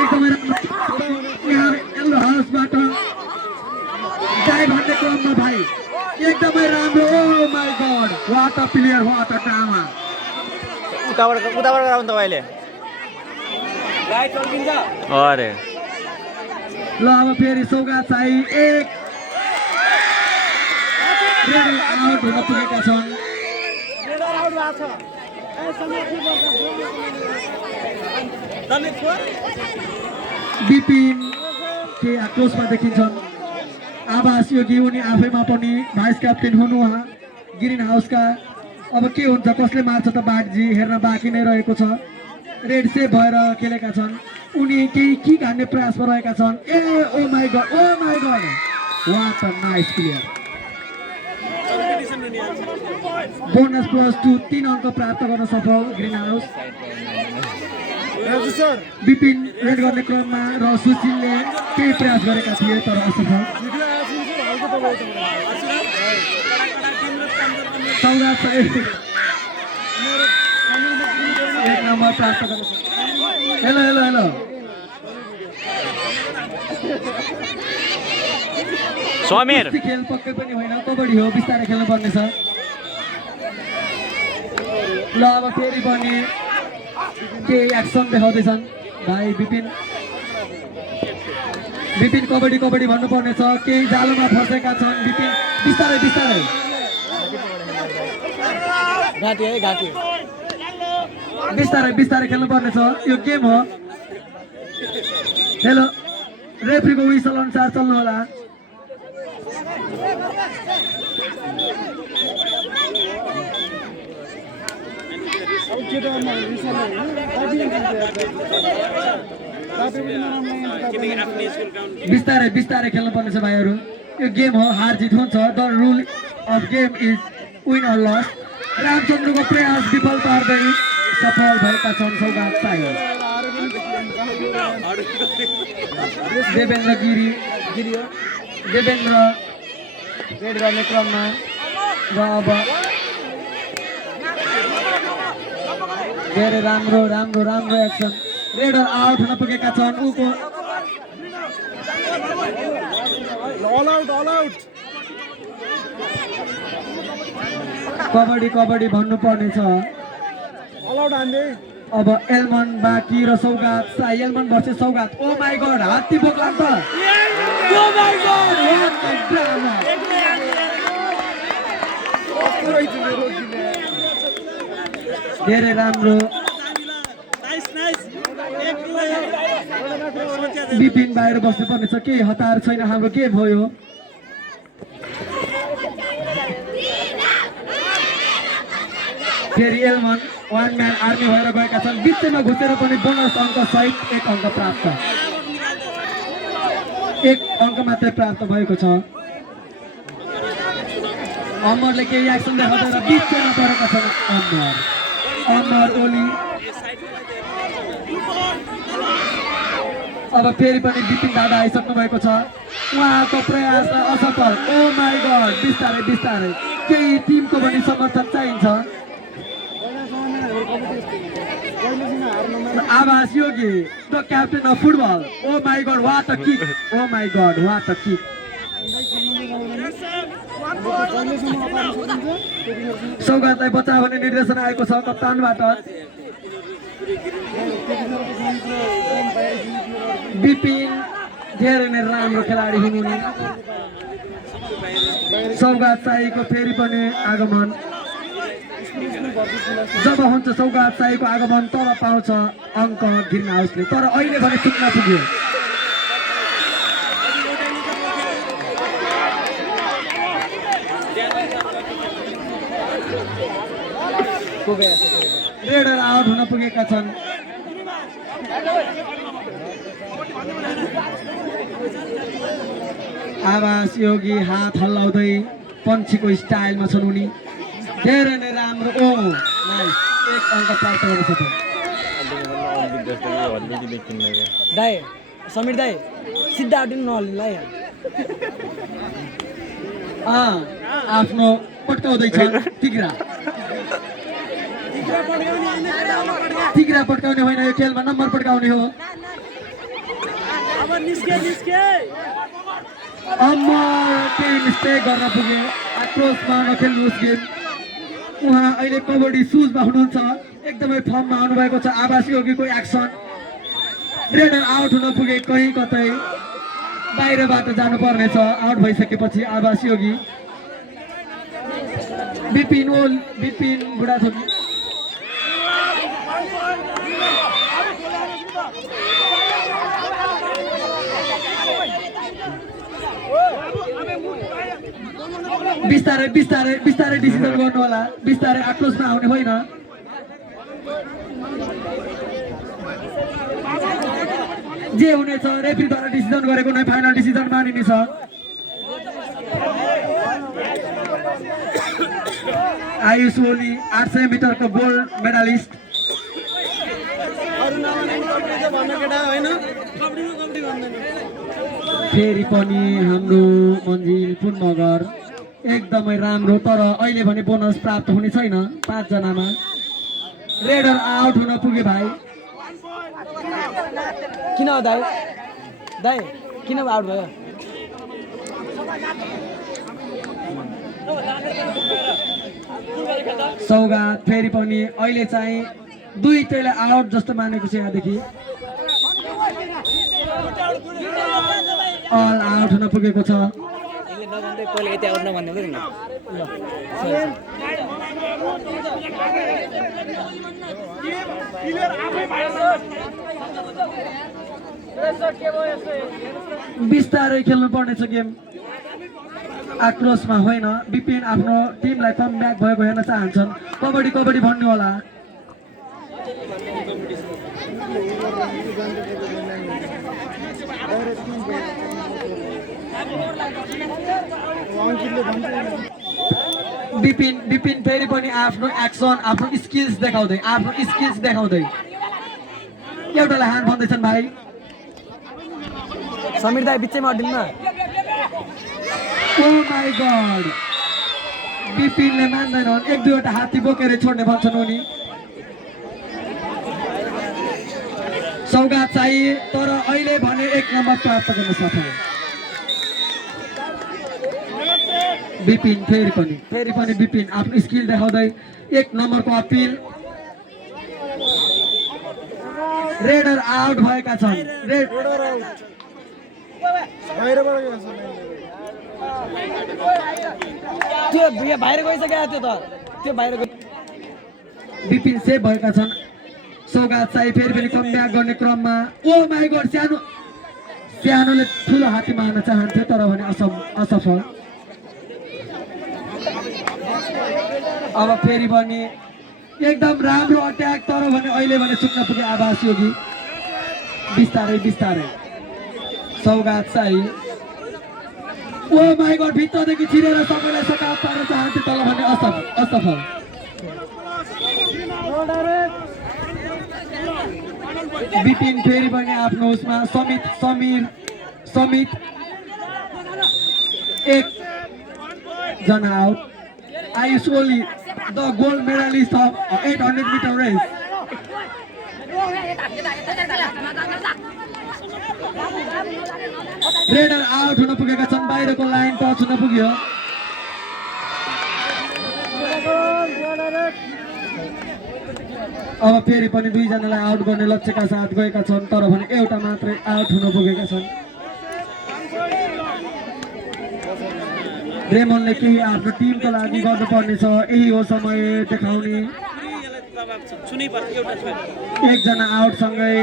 एकदमै यहाँ यल्लो हाउसबाट जाय भन्ने क्रममा भाइ एकदमै राम्रो oh my god what a player what a drama उताबाट गराउनु तपाईँले अरे ल अब फेरि सौगात साई एक आउट हुन पुगेका छन् बिपिन के आक्रोशमा देखिन्छन् आवास योगी उनी आफैमा पनि भाइस क्याप्टेन हुनु उहाँ ग्रिन हाउसका अब के हुन्छ कसले मार्छ त बागजी हेर्न बाँकी नै रहेको छ रेड सेभ भएर खेलेका छन् उनी केही किक हान्ने प्रयासमा रहेका छन् ए oh my god what a nice player bonus +2 3 अङ्क प्राप्त गर्न सफल ग्रिन हाउस बिपिन रेड गर्ने क्रममा र सुशीलले केही प्रयास गरेका थिए तर असफल सौगात एक नम्बर प्राप्त गर्न हेलो हेलो हेलो समीर खेल पक्कै पनि होइन कबड्डी हो बिस्तारै खेल्नु पर्नेछ ल अब फेरि पनि के एक्सन देखाउँदैछन् भाइ बिपिन कबड्डी भन्नुपर्नेछ केही जालोमा फसेका छन् बिपिन बिस्तारै बिस्तारै खेल्नु पर्नेछ यो गेम हो हेलो रेफ्रीको विसल अनुसार चल्नु होला बिस्तारै खेल्नु पर्नेछ भाइहरू यो गेम हो हार जित हुन्छ the rule of game is win or loss रामचन्द्रको प्रयास विफल पार्दै सफल भएका छन् सौगात साई देवेन्द्र गिरी देवेन्द्र रेड गर्ने क्रममा र अब धेरै राम्रो एक्सन रेडर आउट हुन पुगेका छन् उको कबड्डी भन्नुपर्नेछ अब एल्मन बाँकी र Saugat Sai Elman versus Saugat oh my god हात्ती बोक्ला त oh my god what a drama धेरै राम्रो बिपिन बाहिर बस्नु पर्नेछ केही हतार छैन हाम्रो गेम हो यो फेरि एल्मन वान म्यान आर्मी भएर गएका छन् बिचमा घुसेर पनि बोनस अङ्क सहित 1 अङ्क प्राप्त 1 अङ्क मात्रै प्राप्त भएको छ अमरले केही एक्सन देखाउँदै बिचमा परेका छन् अमर ओली अब फेरि पनि बिपिन दादा आइसक्नु भएको छ उहाँको प्रयास असफल ओ माई गड बिस्तारै केही टिमको पनि समर्थन चाहिन्छ Awas Yogi the captain of football oh my god what a kick सौगातलाई बचा भन्ने निर्देशन आएको छ कप्तानबाट बिपिन धेरै नै राम्रो खेलाडी हुनुहुने सौगात साईको फेरि पनि आगमन जब हुन्छ सौगात साईको आगमन तब पाउँछ अङ्क ग्रिन हाउसले तर अहिले भने चुक्न पुग्यो रेडर आउट हुन पुगेका छन् आवास योगी हात हल्लाउँदै पन्छीको स्टाइलमा छन् उनी धेरै नै राम्रो ओ नाइस 1 अङ्क प्राप्त गर्न सक्यो दाइ समीर दाइ सिधा आउटिनु नहल्नुलाई आफ्नो पट्काउँदैछ तिग्रा पट्काउने होइन यो खेलमा नम्बर पट्काउने हो अमर केही मिस्टेक गर्न पुगे आक्रोशमा नखेल्नुहोस् गेम उहाँ अहिले कबड्डी सुजमा हुनुहुन्छ एकदमै फर्ममा आउनुभएको छ आवास योगीको एक्सन रेडर आउट हुन पुगे कहीँ कतै बाहिरबाट जानुपर्नेछ आउट भइसकेपछि आवास योगी बिपिन बुढाथोकी बिस्तारै बिस्तारै बिस्तारै डिसिजन गर्नु होला बिस्तारै आक्रोशमा आउने होइन जे हुनेछ रेफ्रीद्वारा डिसिजन गरेको नै फाइनल डिसिजन मानिनेछ आयुष ओली 800 मिटरको गोल्ड मेडलिस्ट फेरि पनि हाम्रो मन्जिल पुन मगर एकदमै राम्रो तर अहिले भने बोनस प्राप्त हुने छैन 5 जनामा रेडर आउट हुन पुगे भाइ किन हो दाइ दाइ किन आउट भयो सौगात फेरि पनि अहिले चाहिँ दुईटैलाई आउट जस्तो मानेको छ यहाँदेखि अल आउट हुन पुगेको छ बिस्तारै खेल्नु पर्नेछ गेम आक्रोशमा होइन बिपिन आफ्नो टिमलाई कम ब्याक भएको हेर्न चाहन्छन् कबड्डी कबड्डी भन्नु होला बिपिन फेरि पनि आफ्नो एक्सन आफ्नो स्किल्स देखाउँदै एउटालाई हात भन्दैछन् भाइ समीर दाइ बिचैमा अड्डिन्न ओ माई गॉड बिपिनले मान्दैनन् एक दुईवटा हात्ती बोकेर छोड्ने भन्छन् उनी सौगात चाहिए तर अहिले भने 1 नम्बर प्राप्त गर्न सफल बिपिन फेरि पनि बिपिन आफ्नो स्किल देखाउँदै 1 नम्बरको अपिल रेडर आउट भएका छन् त्यो बाहिर गइसक्यो त्यो बाहिर बिपिन सेभ भएका छन् सौगात चाहिँ फेरि पनि कम ब्याक गर्ने क्रममा ओ माई गॉड सानोले ठुलो हात्ती मार्न चाहन्थ्यो तर भने असफल अब फेरि पनि एकदम राम्रो अट्याक तर भने अहिले भने चुक्न पुगे आवास योगी बिस्तारै सौगात चाहिँ ओ माई गॉड भित्रदेखि छिरेर सबैलाई सकाप पार्न चाहन्थ्यो तर भने असफल बिपिन फेरि पनि आफ्नो उसमा समित 1 जना out Ayush Oli the gold medalist of 800 metre race रेडर आउट हुन पुगेका छन् बाहिरको लाइन टच हुन पुग्यो अब फेरि पनि 2 जनालाई आउट गर्ने लक्ष्यका साथ गएका छन् तर भने एउटा मात्रै आउट हुन पुगेका छन् रेमनले केही आफ्नो टिमको लागि गर्नुपर्नेछ यही हो समय देखाउने 1 जना आउट सँगै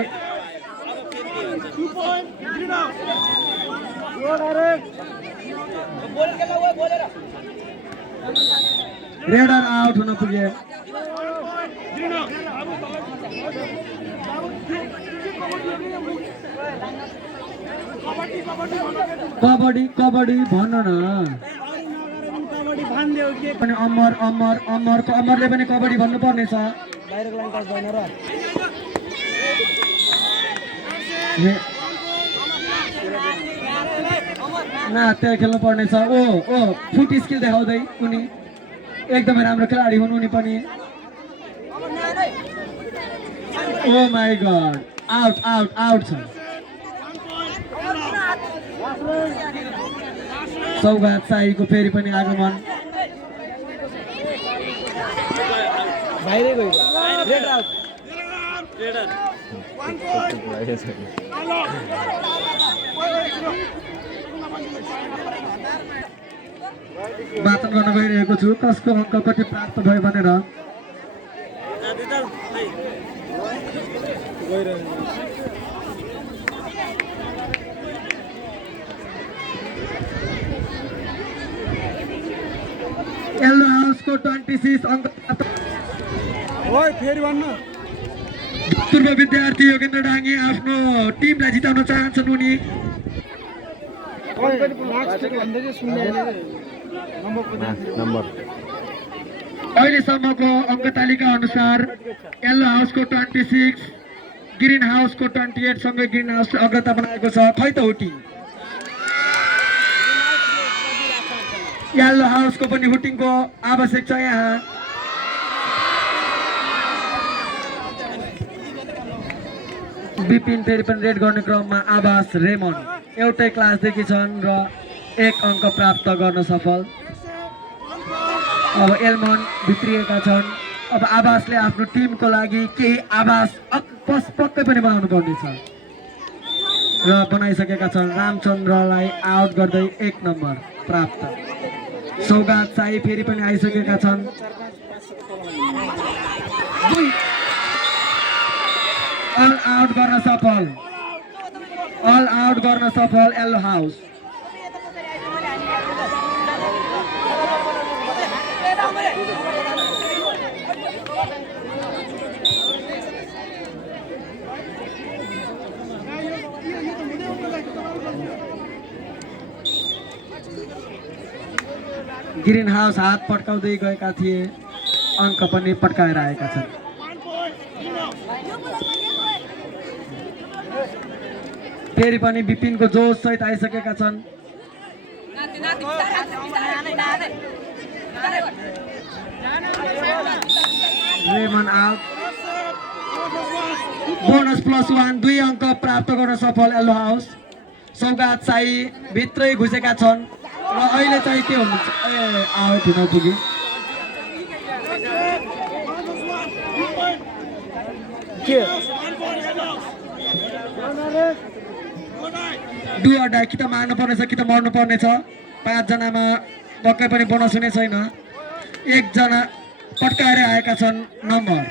रेडर आउट हुन पुगे कबड्डी भन न पनि अमरले पनि कबड्डी भन्नु पर्नेछ बाहिरको लाइन टच भएन र ना त्यहाँ खेल्नु पर्नेछ ओ फुट स्किल देखाउँदै उनी एकदमै राम्रो खेलाडी हुन् उनी पनि ओ माई गॉड आउट छ सौगात साईको फेरि पनि आगमन। बाहिरै गयो रेड आउट वाचन गर्न गइरहेको छु कसको अङ्क कति प्राप्त भयो भनेर। येल्लो हाउसको 26 अङ्क प्राप्त। फेरि भन्नु पूर्व विद्यार्थी योगेन्द्र डाङ्गी आफ्नो टिमलाई जिताउन चाहन्छन्। उनी नम्बर अहिलेसम्मको अङ्क तालिका अनुसार येल्लो हाउसको 26, ग्रिन हाउसको 28 सँगै ग्रिन हाउसले अग्रता बनाएको छ। खै त हो टिम येल्लो हाउसको पनि हुटिङको आवश्यक छ यहाँ। विपिन फेरि पनि रेड गर्ने क्रममा आवास रेमन एउटै क्लासदेखि छन् र 1 अङ्क प्राप्त गर्न सफल। अब एल्मन भित्रिएका छन्। अब आवासले आफ्नो टिमको लागि केही आवास पक्कै पनि बनाउनु पर्नेछ र बनाइसकेका छन्। रामचन्द्रलाई आउट गर्दै 1 नम्बर प्राप्त। सौगात साई फेरि पनि आइसकेका छन्। अल आउट गर्न सफल। अल आउट गर्न सफल येल्लो हाउस। ग्रिन हाउस हात पड्काउँदै गएका थिए, अङ्क पनि पड्काएर आएका छन्। फेरि पनि विपिनको जोस सहित आइसकेका छन्। Ramen out. बोनस +1 2 अङ्क प्राप्त गर्न सफल येल्लो हाउस। सौगात साई भित्रै घुसेका छन् र अहिले चाहिँ के हुन्छ आउट हुन पुग्यो। डु अर डाई कि त मार्नु पर्नेछ कि त मर्नु पर्नेछ। 5 जनामा पक्कै पनि बोनस हुने छैन। 1 जना पट्काएर आएका छन् नम्बर।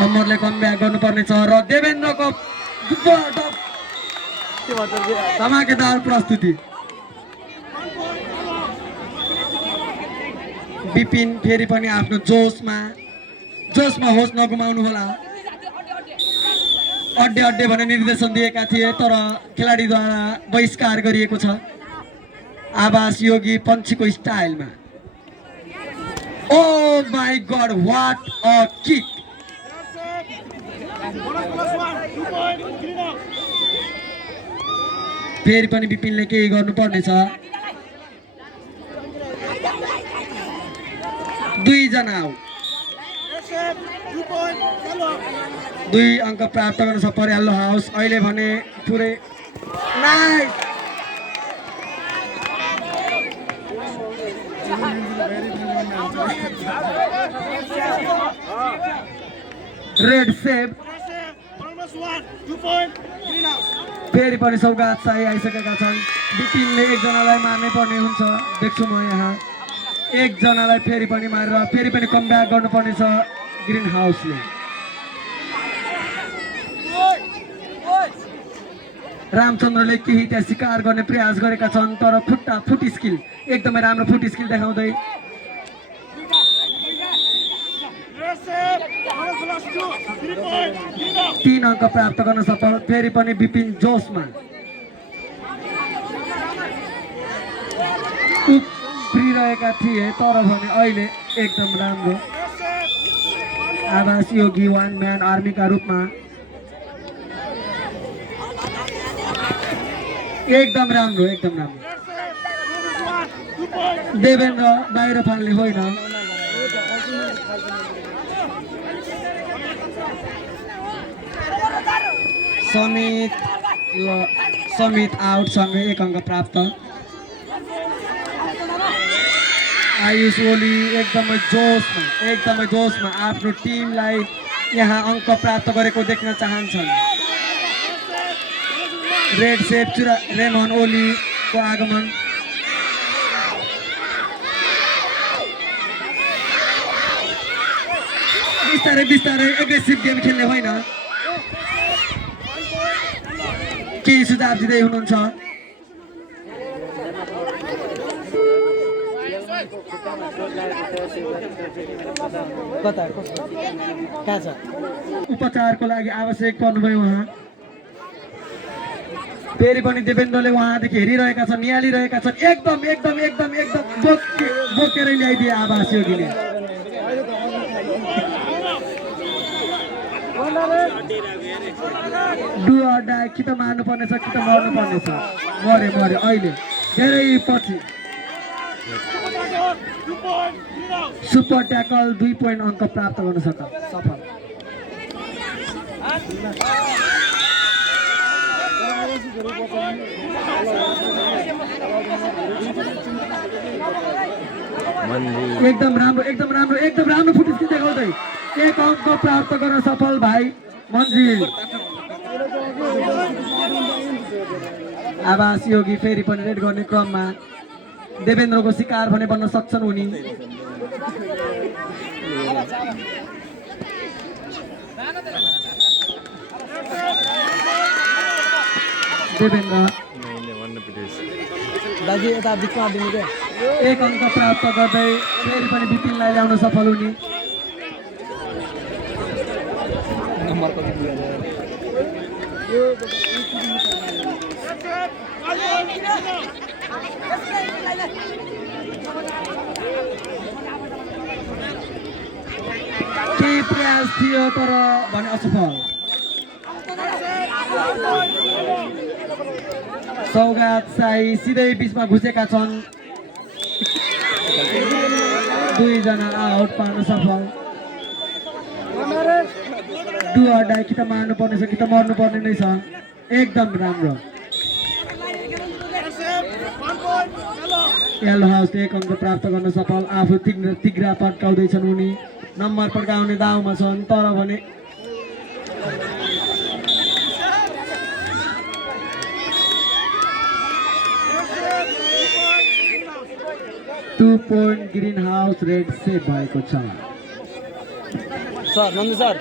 नम्बरले कमब्याक गर्नुपर्नेछ र देवेन्द्रको धमाकेदार प्रस्तुति। विपिन फेरि पनि आफ्नो जोसमा होस नगुमाउनु होला। अड्डे अड्डे भनेर निर्देशन दिएका थिए तर खेलाडीद्वारा बहिष्कार गरिएको छ। आवास योगी पन्छीको स्टाइलमा। Oh my God what a kick. फेरि पनि विपिनले केही गर्नुपर्नेछ। 2 जना आउट। 2 अङ्क प्राप्त गर्न सफल येल्लो हाउस। अहिले भने पुरै नाइस। Red save. फेरि पनि सौगात साई आइसकेका छन्। विपिनले 1 जनालाई मार्नै पर्ने हुन्छ देख्छु म यहाँ। 1 जनालाई फेरि पनि मारेर फेरि पनि कमब्याक गर्नुपर्नेछ ग्रिन हाउसले। रामचन्द्रले केही त्यहाँ शिकार गर्ने प्रयास गरेका छन् तर फुट स्किल एकदमै राम्रो फुट स्किल देखाउँदै 3 अङ्क प्राप्त गर्न सफल। फेरि पनि विपिन जोसमा उफ्रिरहेका थिए तर भने अहिले एकदम राम्रो। आवास योगी 1 म्यान आर्मीका रूपमा एकदम राम्रो। देवेन्द्र बाहिर फाल्ने होइन। समित आउटसँगै 1 अङ्क प्राप्त। आयुष ओली एकदमै जोसमा आफ्नो टिमलाई यहाँ अङ्क प्राप्त गरेको देख्न चाहन्छन्। रेड सेप रेमन ओलीको आगमन। बिस्तारै एग्रेसिभ गेम खेल्ने होइन, केही सुझाव दिँदै हुनुहुन्छ। कहाँ छ? उपचारको लागि आवश्यक पर्नुभयो उहाँ। फेरि पनि देवेन्द्रले उहाँदेखि हेरिरहेका छन्, निहालिरहेका छन्। एकदम बोकेरै ल्याइदिए आवास योगीले। डु अर डाई, कि त मार्नुपर्नेछ कि त मर्नुपर्नेछ। मर्यो अहिले धेरै पछि। सुपर ट्याकल 2 पोइन्ट अङ्क प्राप्त गर्न सफल। एकदम राम्रो फुटस्की देखाउँदै 1 अङ्क प्राप्त गर्न सफल भाइ मन्जिल। आवास योगी फेरि पनि रेड गर्ने क्रममा देवेन्द्रको शिकार भने बन्न सक्छन् उनी। देवेन्द्र दाजु यता बिचमा दिनु क्या। 1 अङ्क प्राप्त गर्दै फेरि पनि विपिनलाई ल्याउन सफल हुने। नम्बर कति दियो? केही प्रयास थियो तर भने असफल। सौगात साई सिधै बिचमा घुसेका छन्। 2 जना आउट पार्न सफल। डु अर डाई, कि त मार्नुपर्नेछ कि त मर्नुपर्ने नै छ। एकदम राम्रो। येलो हाउस 1 अङ्क प्राप्त गर्न सफल। आफू तिग्रा पड्काउँदैछन् उनी। नम्बर पड्काउने दाउमा छन् तर भने 2 point green house red save भएको छ। सर नन्दु सर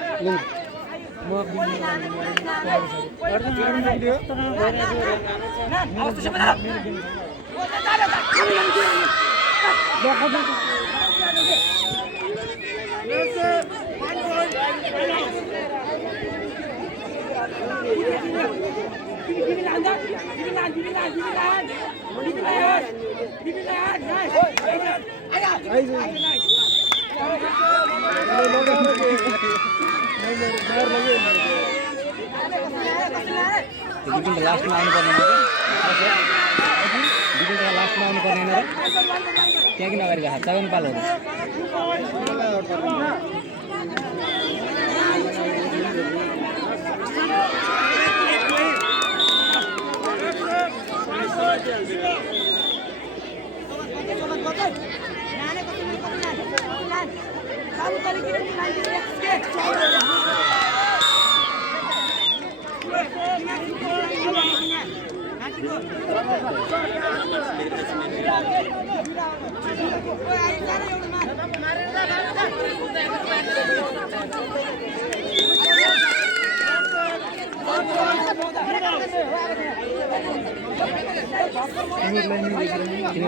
लास्टमा आउनुपर्ने लास्टमा आउनुपर्ने र त्यहाँ किन अगाडि गएको 7 पाल हो।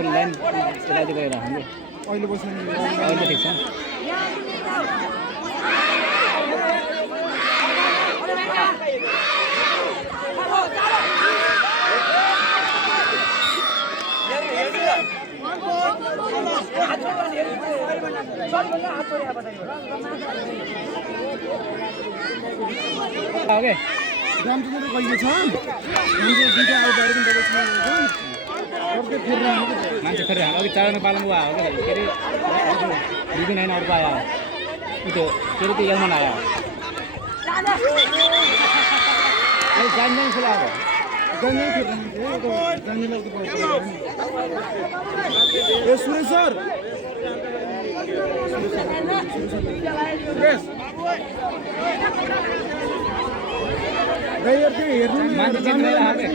लाइन चलाइदिएको गएर हामीले अहिले बस्नु अहिले ठिक छ। ओके ग्राम चाहिँ कहिले छ मान्छे फेरि अघि 4 जना पालन भयो हो के अरे दिदी नाइन अर्को आयो त्यो के अरे त्यो यलमन आयो जान खुला हो सुरेश सर मान्छे चिन्दैन हाल्ने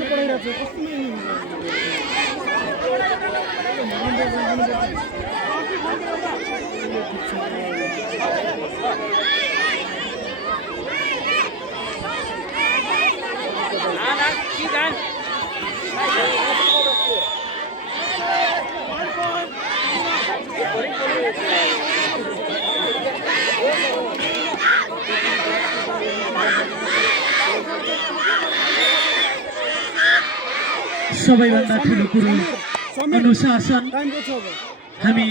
सबैभन्दा ठुलो कुरो अनुशासन हामी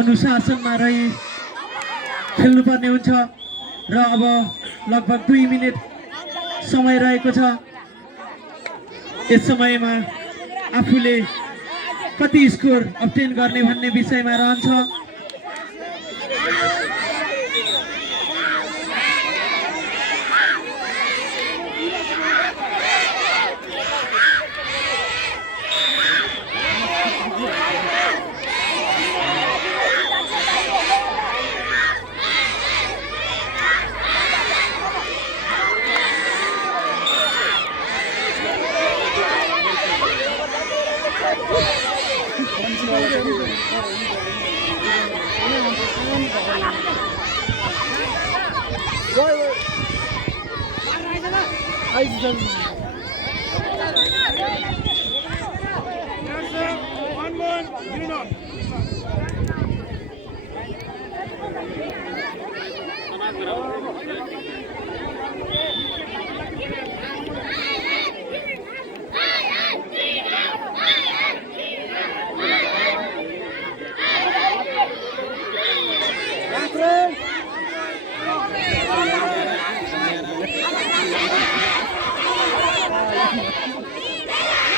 अनुशासनमा रही खेल्नुपर्ने हुन्छ र अब लगभग 2 मिनेट समय रहेको छ यस समयमा आफूले कति स्कोर अब्टेन गर्ने भन्ने विषयमा रहन्छ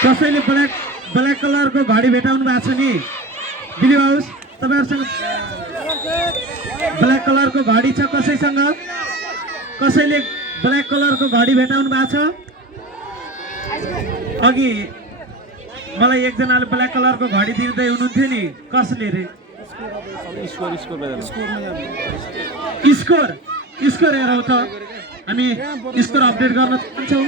कसैले ब्ल्याक कलरको घडी भेटाउनु भएको छ नि बिलिभ हाउस तपाईहरुसँग ब्ल्याक कलरको घडी छ कसैसँग कसैले ब्ल्याक कलरको घडी भेटाउनु भएको छ अघि मलाई एकजनाले ब्ल्याक कलरको घडी दिँदै हुनुहुन्थ्यो नि कसले रे स्कोर हेरौँ त हामी स्कोर अपडेट गर्न चाहन्छौँ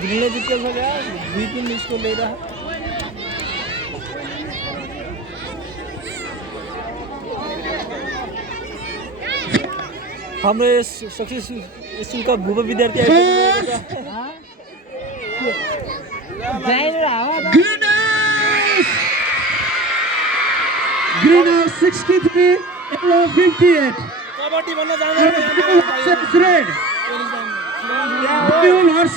दिल्ली जितने से गया 2-3 इसको ले रहा हाम्रो सक्सेस स्कुलका भूप विद्यार्थी Greenhouse 63 yellow 58 कबड्डी भन्न red